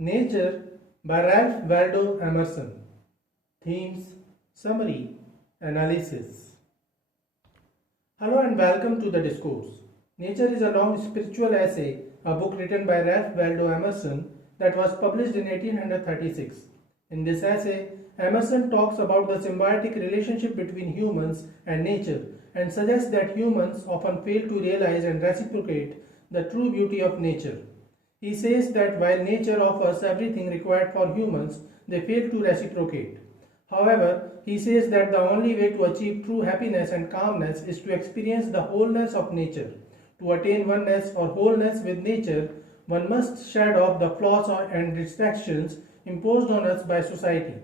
Nature by Ralph Waldo Emerson. Themes, Summary, Analysis. Hello and welcome to the discourse. Nature is a long spiritual essay, a book written by Ralph Waldo Emerson that was published in 1836. In this essay, Emerson talks about the symbiotic relationship between humans and nature and suggests that humans often fail to realize and reciprocate the true beauty of nature. He says that while nature offers everything required for humans, they fail to reciprocate. However, he says that the only way to achieve true happiness and calmness is to experience the wholeness of nature. To attain oneness or wholeness with nature, one must shed off the flaws and distractions imposed on us by society.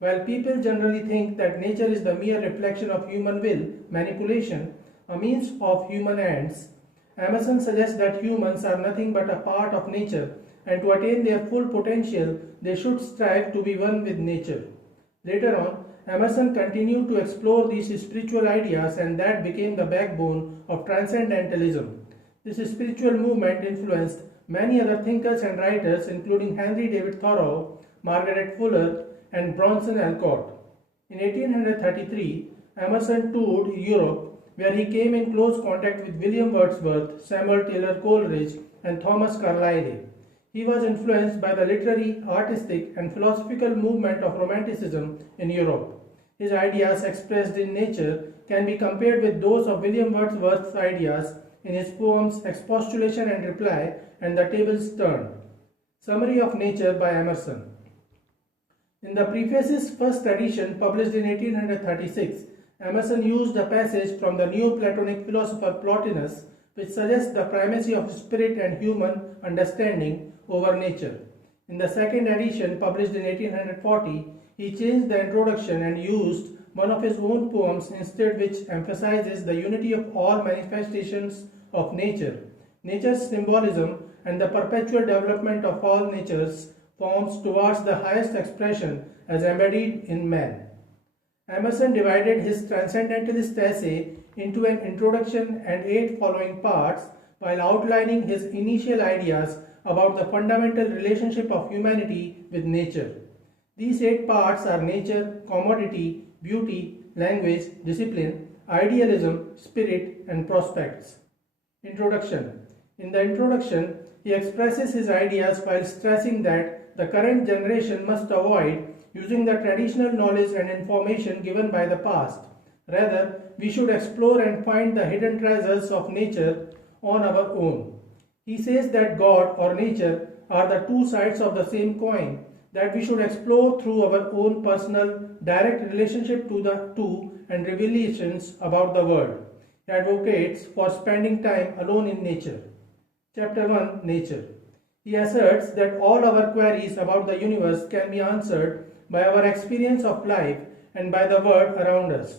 While people generally think that nature is the mere reflection of human will, manipulation, a means of human ends, Emerson suggests that humans are nothing but a part of nature, and to attain their full potential, they should strive to be one with nature. Later on, Emerson continued to explore these spiritual ideas, and that became the backbone of transcendentalism. This spiritual movement influenced many other thinkers and writers, including Henry David Thoreau, Margaret Fuller, and Bronson Alcott. In 1833, Emerson toured Europe, where he came in close contact with William Wordsworth, Samuel Taylor Coleridge, and Thomas Carlyle. He was influenced by the literary, artistic, and philosophical movement of Romanticism in Europe. His ideas expressed in nature can be compared with those of William Wordsworth's ideas in his poems Expostulation and Reply and The Tables Turned. Summary of Nature by Emerson. In the preface's first edition, published in 1836, Emerson used a passage from the Neoplatonic philosopher Plotinus, which suggests the primacy of spirit and human understanding over nature. In the second edition, published in 1840, he changed the introduction and used one of his own poems instead, which emphasizes the unity of all manifestations of nature, nature's symbolism, and the perpetual development of all nature's forms towards the highest expression as embodied in man. Emerson divided his transcendentalist essay into an introduction and 8 following parts while outlining his initial ideas about the fundamental relationship of humanity with nature. These 8 parts are nature, commodity, beauty, language, discipline, idealism, spirit, and prospects. Introduction. In the introduction, he expresses his ideas while stressing that the current generation must avoid using the traditional knowledge and information given by the past. Rather, we should explore and find the hidden treasures of nature on our own. He says that God or nature are the two sides of the same coin, that we should explore through our own personal, direct relationship to the two and revelations about the world. He advocates for spending time alone in nature. Chapter 1, Nature. He asserts that all our queries about the universe can be answered by our experience of life and by the world around us.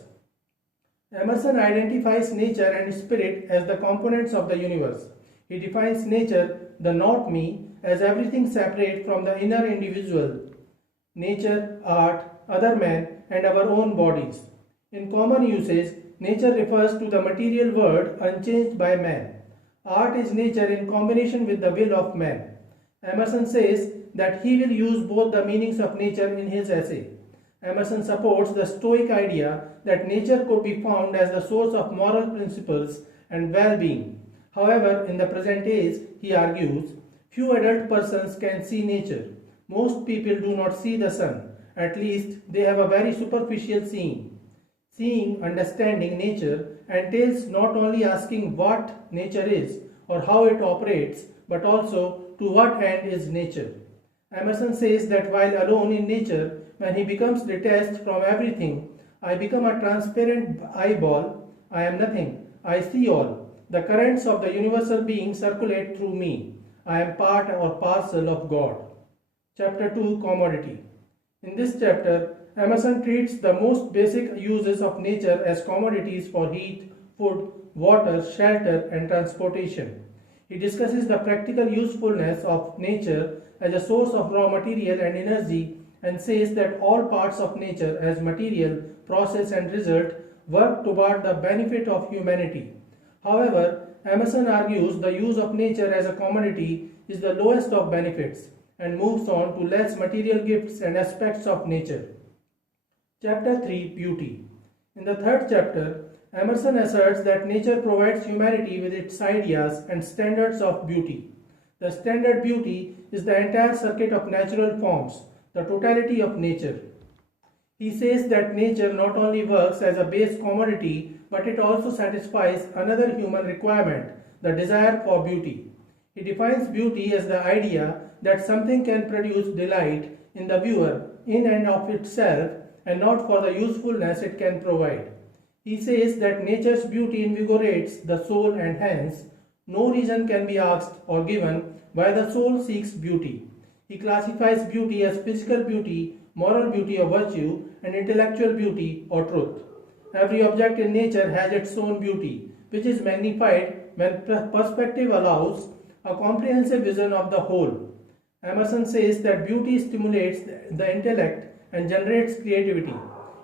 Emerson identifies nature and spirit as the components of the universe. He defines nature, the not me, as everything separate from the inner individual, nature, art, other man, and our own bodies. In common usage, nature refers to the material world unchanged by man. Art is nature in combination with the will of man. Emerson says that he will use both the meanings of nature in his essay. Emerson supports the Stoic idea that nature could be found as the source of moral principles and well-being. However, in the present age, he argues, few adult persons can see nature. Most people do not see the sun. At least they have a very superficial seeing. Seeing, understanding nature entails not only asking what nature is or how it operates, but also to what end is nature. Emerson says that while alone in nature, when he becomes detached from everything, I become a transparent eyeball, I am nothing, I see all. The currents of the universal being circulate through me. I am part or parcel of God. Chapter 2, Commodity. In this chapter, Emerson treats the most basic uses of nature as commodities for heat, food, water, shelter, and transportation. He discusses the practical usefulness of nature as a source of raw material and energy and says that all parts of nature as material, process, and result work toward the benefit of humanity. However, Emerson argues the use of nature as a commodity is the lowest of benefits and moves on to less material gifts and aspects of nature. Chapter 3, Beauty. In the third chapter, Emerson asserts that nature provides humanity with its ideas and standards of beauty. The standard beauty is the entire circuit of natural forms, the totality of nature. He says that nature not only works as a base commodity, but it also satisfies another human requirement, the desire for beauty. He defines beauty as the idea that something can produce delight in the viewer in and of itself and not for the usefulness it can provide. He says that nature's beauty invigorates the soul and hence no reason can be asked or given why the soul seeks beauty. He classifies beauty as physical beauty, moral beauty or virtue, and intellectual beauty or truth. Every object in nature has its own beauty, which is magnified when perspective allows a comprehensive vision of the whole. Emerson says that beauty stimulates the intellect and generates creativity.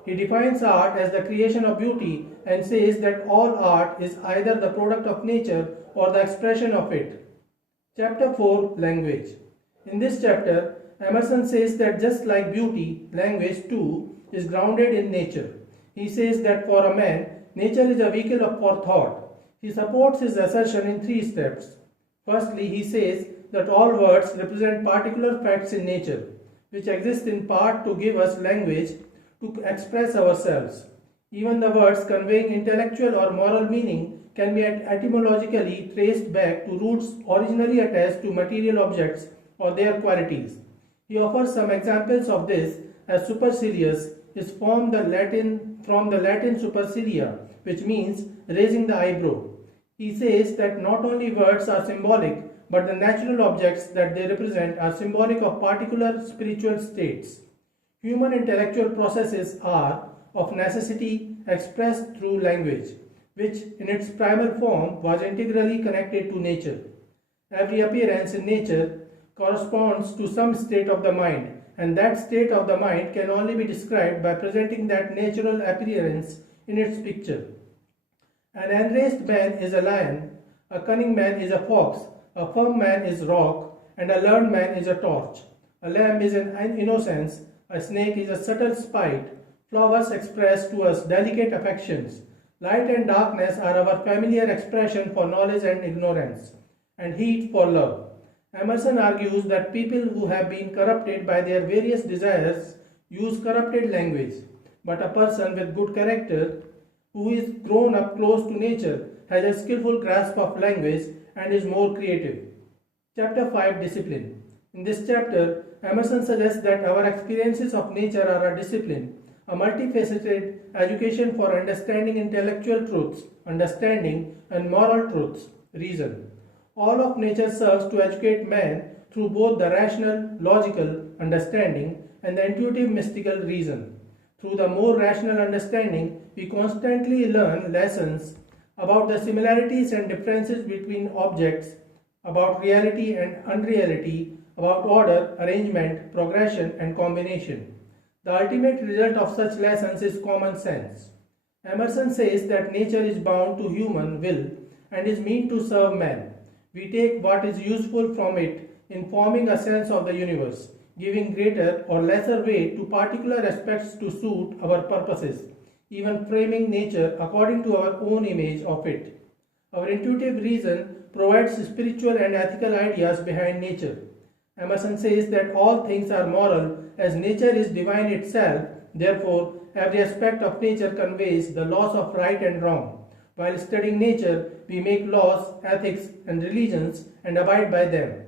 He defines art as the creation of beauty and says that all art is either the product of nature or the expression of it. Chapter 4, Language. In this chapter, Emerson says that just like beauty, language too is grounded in nature. He says that for a man, nature is a vehicle for thought. He supports his assertion in 3 steps. Firstly, he says that all words represent particular facts in nature, which exist in part to give us language to express ourselves. Even the words conveying intellectual or moral meaning can be etymologically traced back to roots originally attached to material objects or their qualities. He offers some examples of this as supercilious is from the Latin supercilia, which means raising the eyebrow. He says that not only words are symbolic, but the natural objects that they represent are symbolic of particular spiritual states. Human intellectual processes are, of necessity, expressed through language, which in its primal form was integrally connected to nature. Every appearance in nature corresponds to some state of the mind, and that state of the mind can only be described by presenting that natural appearance in its picture. An enraged man is a lion, a cunning man is a fox, a firm man is rock, and a learned man is a torch. A lamb is an innocence, a snake is a subtle spite, flowers express to us delicate affections. Light and darkness are our familiar expression for knowledge and ignorance, and heat for love. Emerson argues that people who have been corrupted by their various desires use corrupted language, but a person with good character who is grown up close to nature has a skillful grasp of language and is more creative. Chapter 5, Discipline. In this chapter, Emerson suggests that our experiences of nature are a discipline, a multifaceted education for understanding intellectual truths, understanding and moral truths, reason. All of nature serves to educate man through both the rational, logical understanding and the intuitive, mystical reason. Through the more rational understanding, we constantly learn lessons about the similarities and differences between objects, about reality and unreality, about order, arrangement, progression, and combination. The ultimate result of such lessons is common sense. Emerson says that nature is bound to human will and is meant to serve man. We take what is useful from it in forming a sense of the universe, giving greater or lesser weight to particular aspects to suit our purposes, even framing nature according to our own image of it. Our intuitive reason provides spiritual and ethical ideas behind nature. Emerson says that all things are moral as nature is divine itself, therefore every aspect of nature conveys the laws of right and wrong. While studying nature, we make laws, ethics, and religions and abide by them.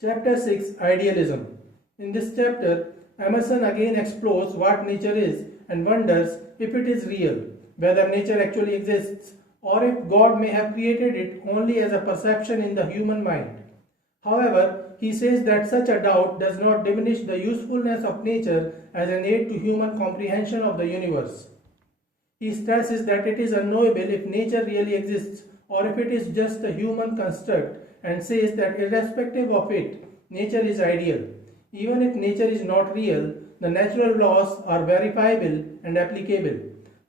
Chapter 6, Idealism. In this chapter, Emerson again explores what nature is and wonders if it is real, whether nature actually exists, or if God may have created it only as a perception in the human mind. However, he says that such a doubt does not diminish the usefulness of nature as an aid to human comprehension of the universe. He stresses that it is unknowable if nature really exists or if it is just a human construct, and says that irrespective of it, nature is ideal. Even if nature is not real, the natural laws are verifiable and applicable.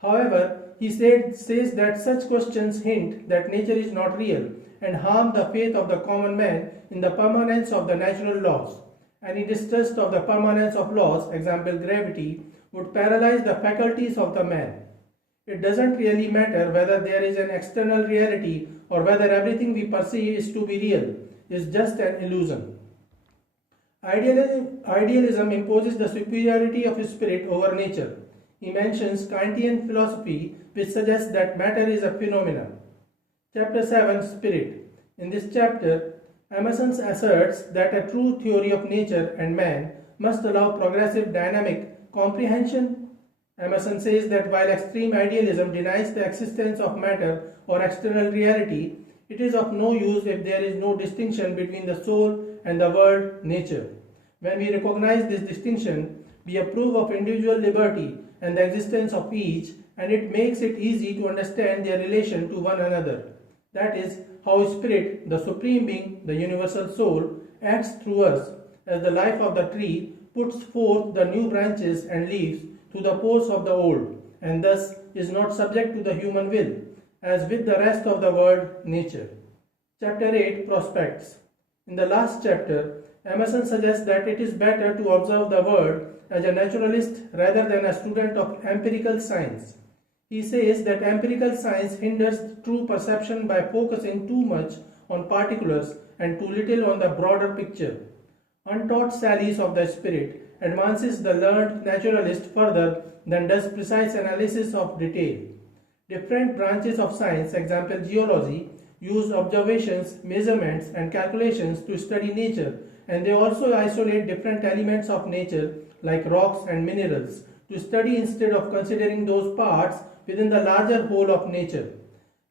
However, he says that such questions hint that nature is not real and harm the faith of the common man in the permanence of the natural laws. Any distrust of the permanence of laws, example gravity, would paralyze the faculties of the man. It doesn't really matter whether there is an external reality or whether everything we perceive is to be real, is just an illusion. Idealism imposes the superiority of spirit over nature. He mentions Kantian philosophy, which suggests that matter is a phenomenon. Chapter 7, Spirit. In this chapter, Emerson asserts that a true theory of nature and man must allow progressive dynamic comprehension. Emerson says that while extreme idealism denies the existence of matter or external reality, it is of no use if there is no distinction between the soul and the world, nature. When we recognize this distinction, we approve of individual liberty and the existence of each, and it makes it easy to understand their relation to one another. That is, how spirit, the supreme being, the universal soul, acts through us, as the life of the tree puts forth the new branches and leaves through the pores of the old, and thus is not subject to the human will, as with the rest of the world, nature. Chapter 8, Prospects. In the last chapter, Emerson suggests that it is better to observe the world as a naturalist rather than a student of empirical science. He says that empirical science hinders true perception by focusing too much on particulars and too little on the broader picture. Untaught sallies of the spirit advances the learned naturalist further than does precise analysis of detail. Different branches of science, example geology, use observations, measurements, and calculations to study nature, and they also isolate different elements of nature like rocks and minerals to study instead of considering those parts within the larger whole of nature.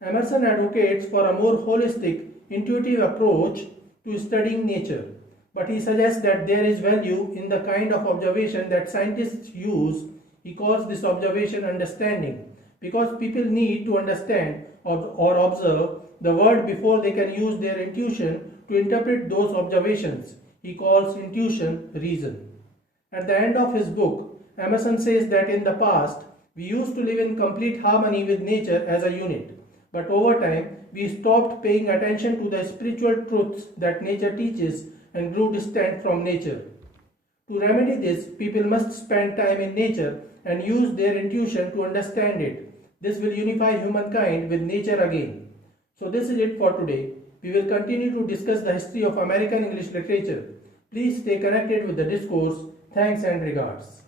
Emerson advocates for a more holistic, intuitive approach to studying nature, but he suggests that there is value in the kind of observation that scientists use. He calls this observation understanding, because people need to understand or observe the world before they can use their intuition to interpret those observations. He calls intuition reason. At the end of his book, Emerson says that in the past, we used to live in complete harmony with nature as a unit, but over time, we stopped paying attention to the spiritual truths that nature teaches and grew distant from nature. To remedy this, people must spend time in nature and use their intuition to understand it. This will unify humankind with nature again. So this is it for today. We will continue to discuss the history of American English literature. Please stay connected with the discourse. Thanks and regards.